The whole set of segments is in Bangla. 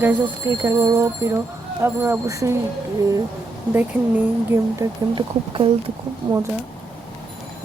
গাইস আজকে খেলবো রোপিরো। আপনারা অবশ্যই দেখেননি গেমটা খুব খেলতে খুব মজা।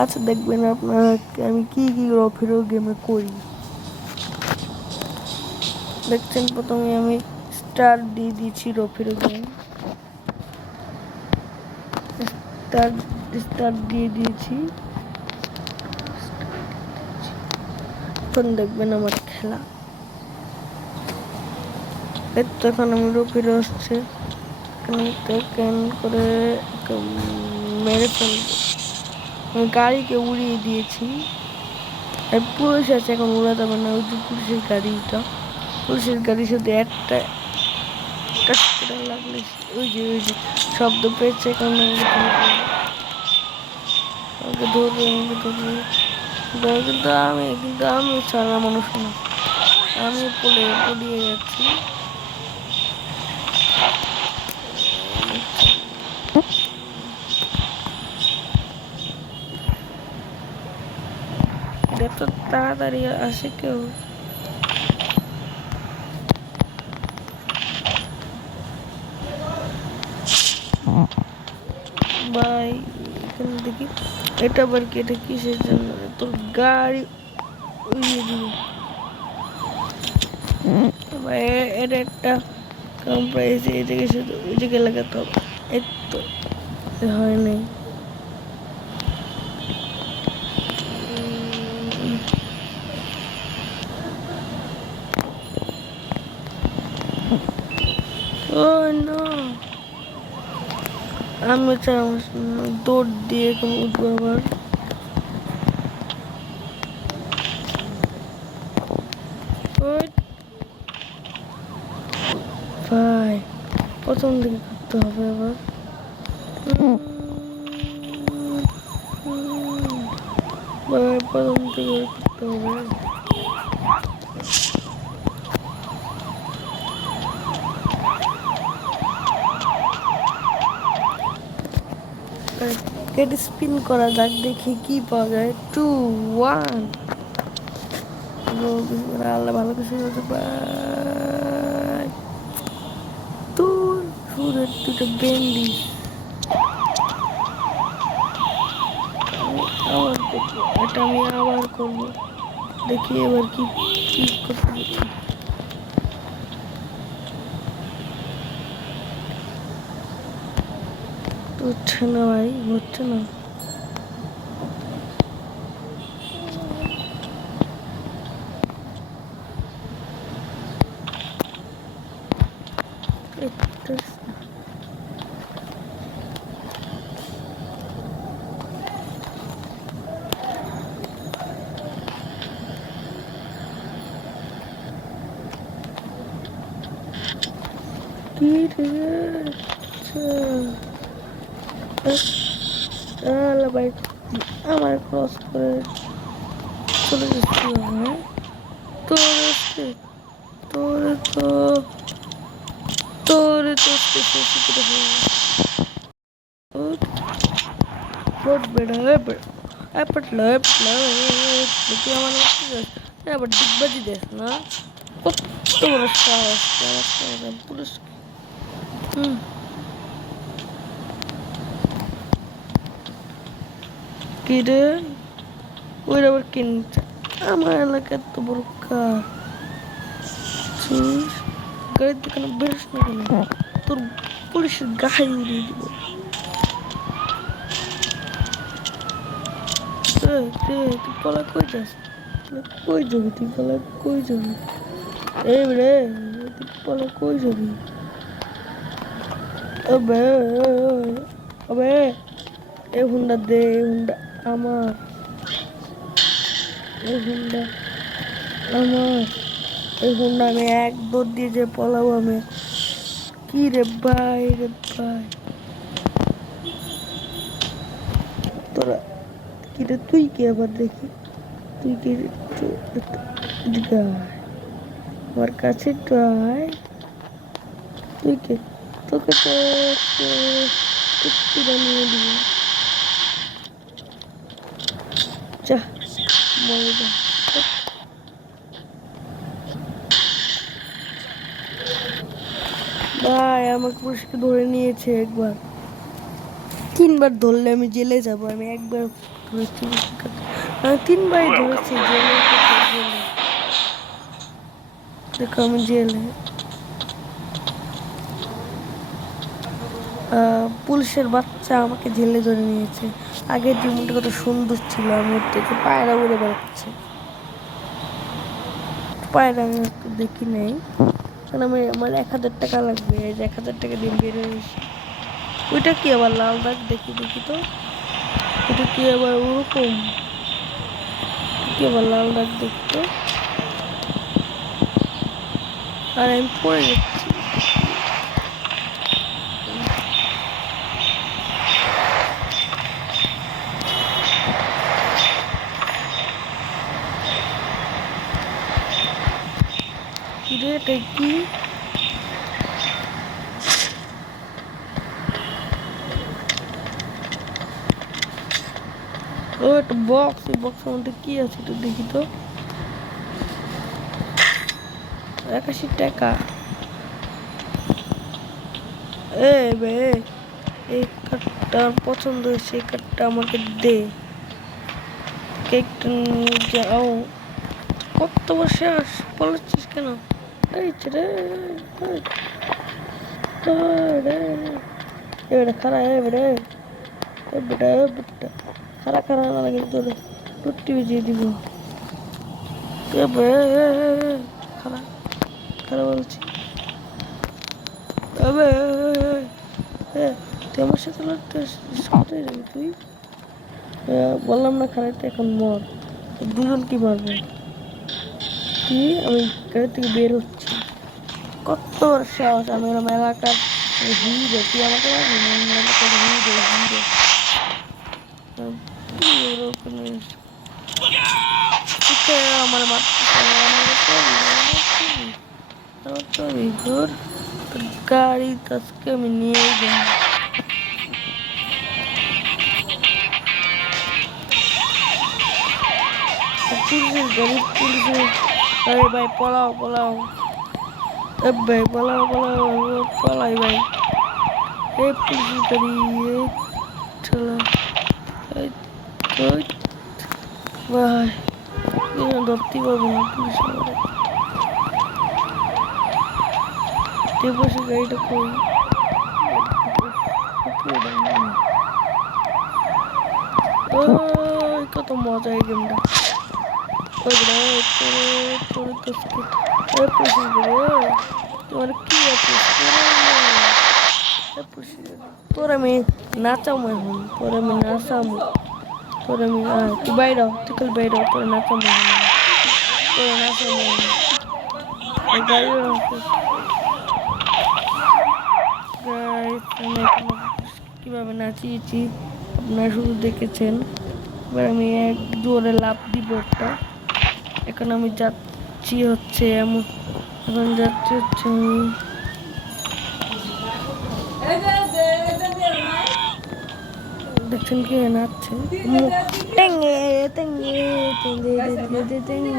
আচ্ছা দেখবেন আপনারা আমি কি কি রোপিরো গেমে করি। দেখছেন প্রথমে আমি স্টার দিয়ে দিয়েছি রোপিরো গেম, স্টার স্টার দিয়ে দিয়েছি। এখন দেখবেন আমার খেলা। এখন আমি রোপিরো আসছে, ক্যান করে মেরে ফেলবো। আমি গাড়িকে উড়িয়ে দিয়েছি। পুলিশ আছে, এখন উড়া যাবে না। ওই যে পুলিশের গাড়িটা, পুলিশের গাড়ির সাথে একটা লাগলে ওই যে শব্দ পেয়েছে, এখন আমাকে ধরবে। কিন্তু আমি সারা মানুষ না, আমি পড়িয়ে যাচ্ছি। এত তাড়াতাড়ি আসে কেউ? ভাই এখানে দেখি এটা আবার কি? এটা কিসের জন্য তোর গাড়ি উড়িয়ে দিবে? এটা একটা কম্প্রাইজ, এই জায়গায় শুধু ওই জায়গায় লাগাতে হবে। এই তো হয় নাই। ও না, আমি দৌড় দিয়ে এখন উঠবো আবার। ভাই প্রথম দিকে করতে হবে আবার। ভাই প্রথম দিকে করতে হবে। এটা স্পিন করা যাক, দেখি কি পাওয়া যায়। 2 1 আল্লাহ ভালো কিছু হতে পারে। তোর সুরের দুটো বেন্ডি আবার করবো, এটা আমি আবার করবো। দেখি এবার কি কি করতে পারি। হচ্ছে না ভাই, হচ্ছে না। কি রে? আল্লাহ ভাই আমার ক্রস করে চলে যাচ্ছি। হ্যাঁ তোর তোরে তো তোরে তো রোড বেড়া পটলো তুই আমার আবার ডিগবাজি দেস না। কত বড় সাহস পুলিশ! কি রে? ওই আবার কিনছে আমার এলাকার তো বড় কার গাড়িতে কেন বেরোস না কেন? তোর পুলিশের গাড়ি উড়িয়ে দিব। তুই পলা কই যাস? কই যাবি তুই? পলা কই যাবি? এই রে তুই পলা কই যাবি? আবে আবে এই হুন্ডা দে, এই হুন্ডা আমার, এই হুন্ডা আমার, এই হুন্ডা আমি এক দৌড় দিয়ে যে পলাবো আমি। কি রে ভাই, রে ভাই তোরা কি রে? তুই কি আবার দেখি? তুই কি এদিকে আয়, আমার কাছে একটু আয়। তুই কে? তোকে তো কুত্তি বানিয়ে দিবি। যা মরে যা। ভাই আমাকে পুলিশকে ধরে নিয়েছে একবার, 3বার ধরলে আমি জেলে যাব। আমি একবার ধরেছি আমি 3বারই ধরেছি জেলে। দেখো আমি জেলে। পুলিশের বাচ্চা আমাকে জেলে ধরে নিয়েছে। আগের জীবনটা কত সুন্দর ছিল, আমি ওর থেকে পায়রা উড়ে বেড়াচ্ছে। পায়রা আমি দেখি নেই, কারণ আমার 1000 টাকা লাগবে। এই যে 1000 টাকা দিয়ে বেরোয়েছি। ওইটা কি আবার লাল দাগ? দেখি দেখি তো, ওটা কি আবার ওরকম? কি আবার লাল দাগ? দেখি তো। আর আমি পড়ে যাচ্ছি। কিরে এটা কি? ও একটা বক্স, এই বক্সের মধ্যে কি আছে একটু দেখি তো। 81 টাকা। এই কার্ডটা পছন্দ হয়েছে, এই কার্ডটা আমাকে দে। কেকটা নিয়ে যাও। কত বসে বলেছিস কেন? এই রে এবারে খারা, এবারে এবারে খারা খারা না লাগে তোর টুটি ভিজিয়ে দিব। খারা খারা বলছি। তুই আমার সাথে লড়তে কোথায় যাবি তুই? বললাম না খারাইতে, এখন মর। দুজন কি মারবে? কি আমি গাড়ি থেকে বের হচ্ছি। কত বড় সাহস! আমি এরকম এলাকার হিরো, তুই আমাকে মারবি? এলাকার হিরো হিরো। আমার গাড়ি আজকে আমি নিয়ে যাই। পুলিশের গাড়ি, পুলিশের আরে ভাই পলাও পলাও, ভাই পলাও পলাও, পলাই ভাই। এই পুলিশের গাড়ি চলো ভাই, ধরতে পারবো না পুলিশ। বসে গাড়িটা কই? কত মজা এই গেমটা। তোমার কি আছে? তোর আমি নাচাম এখন, তোর আমি নাচাম, তোর আমি তুই বাইর তুই কাল বাইর, তোর নাচাম, তোর নাচাম গাড়ি। কিভাবে নাচিয়েছি আপনারা শুধু দেখেছেন। এবার আমি এক জোরে লাফ দিব একটা। এখন আমি যাচ্ছি হচ্ছে এমন, এখন যাচ্ছি হচ্ছে দেখছেন কি নাচছে। টেঙ্গে টেঙ্গে টেঙ্গে টেঙ্গে টেঙ্গে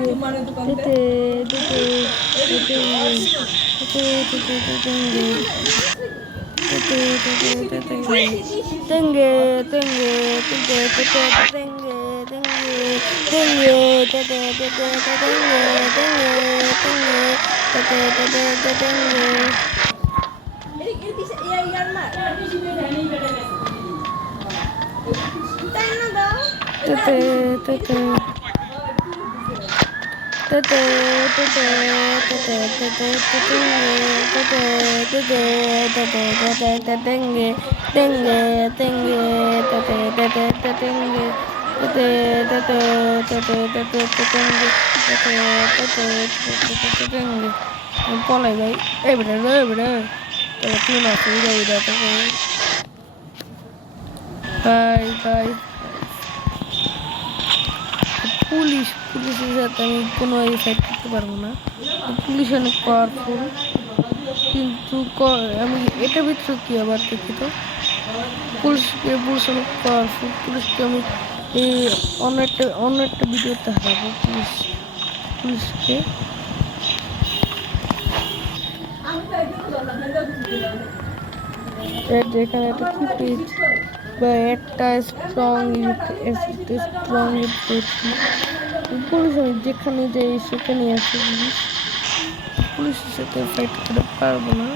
পলাই ভাই এবারে এবারে তুই না ভাই ভাই। পুলিশের সাথে আমি কোনো ফাইট করতে পারবো না। পুলিশ অনেক পাওয়ারফুল, কিন্তু আমি এটার ভিতরে কি আবার দেখি তো। পুলিশ অনেক পাওয়ারফুল। পুলিশকে আমি এই অন্য একটা ভিডিওতে হারাবো পুলিশকে। যেখানে একটা কি পেয়েছি বা একটা স্ট্রং স্ট্রং পেয়েছি। পুলিশ আমি যেখানে যাই সেখানে আছে পুলিশ। পুলিশের সাথে ফাইট করে পারবো না।